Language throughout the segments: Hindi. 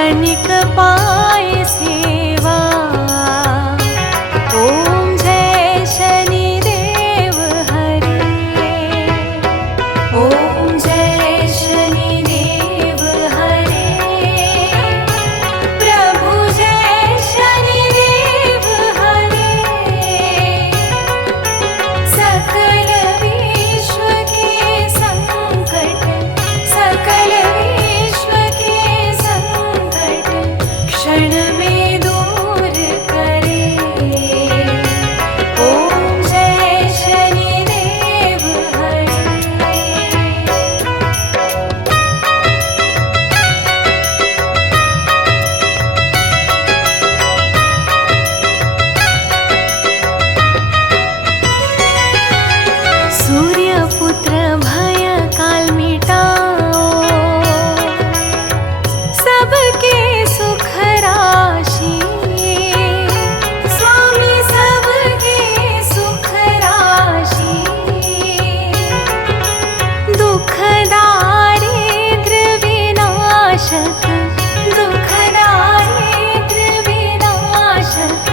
कनिक पाय सेवा। ओम जय शनिदेव हरे। ओम जय शनिदेव हरे। प्रभु जय शनिदेव हरे। सकल विश्व के संकट, सकल विश्व के संकट क्षण में दूर करे। ओम जय शनिदेव हरे। सूर्यपुत्र भय काल मिटाओ, सबके सुख राशि। स्वामी सबके सुख राशि। दुख दारिद्र विनाशक, दुख दारिद्र विनाशक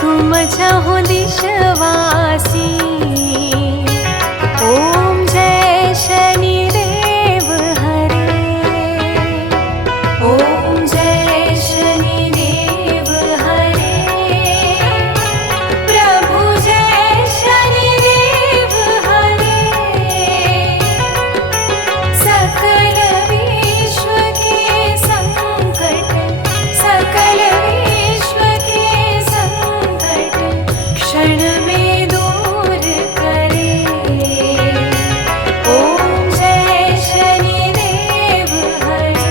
तुम छहो दिशवासी। ओम जय शनिदेव हरे। ओम जय शनिदेव हरे। प्रभु जय शनिदेव हरे। सकल विश्व के संकट, सकल विश्व के संकट क्षण में दूर करे। ओम जय शनिदेव हरे।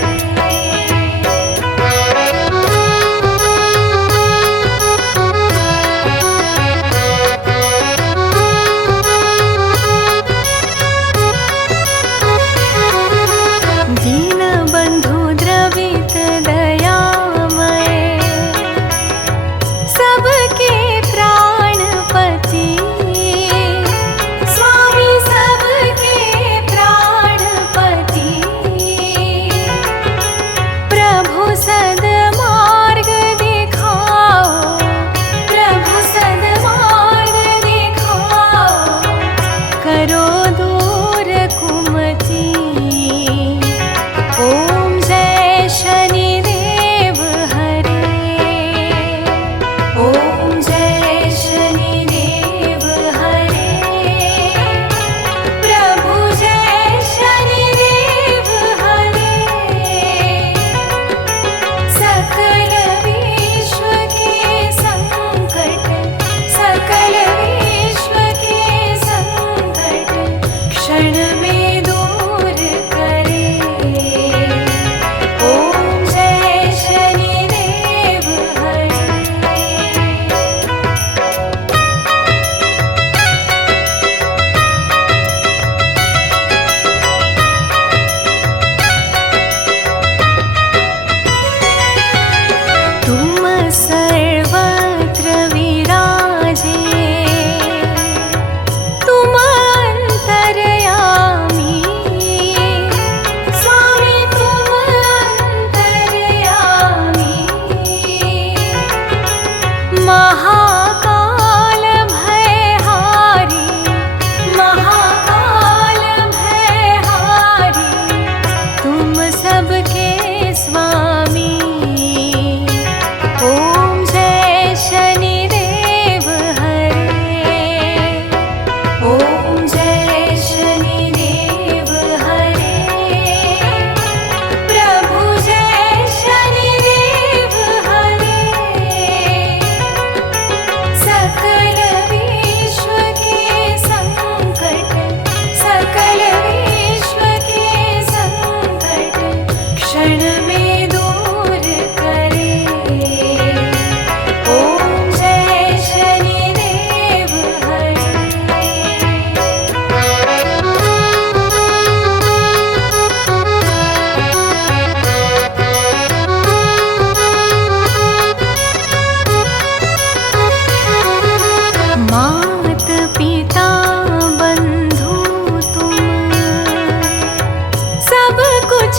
दीनबन्धु द्रवित दयामय, सबके प्राणपति। स्वामी सबके प्राणपति। प्रभु सद्मार्ग दिखाओ, प्रभु सद्मार्ग दिखाओ। करो दूर कुमति। ओम जय शनिदेव हरे। ओम जय शनिदेव हरे। प्रभु जय शनिदेव हरे। सकल विश्व के संकट, सकल विश्व के संकट क्षण में दूर करे। ओम जय शनिदेव हरे। तुम सर्वत्र विराजे, तुम अंतर्यामी। स्वामी तुम अंतर्यामी। महाकाल भयहारी, महाकाल भयहारी तुम सबके स्वामी। ओम जय शनिदेव हरे। ओम जय शनिदेव हरे। प्रभु जय शनिदेव हरे। सकल विश्व के संकट, सकल विश्व के संकट क्षण में दूर करे। ओम जय शनिदेव हरे। मात पिता बंधु तुम सब कुछ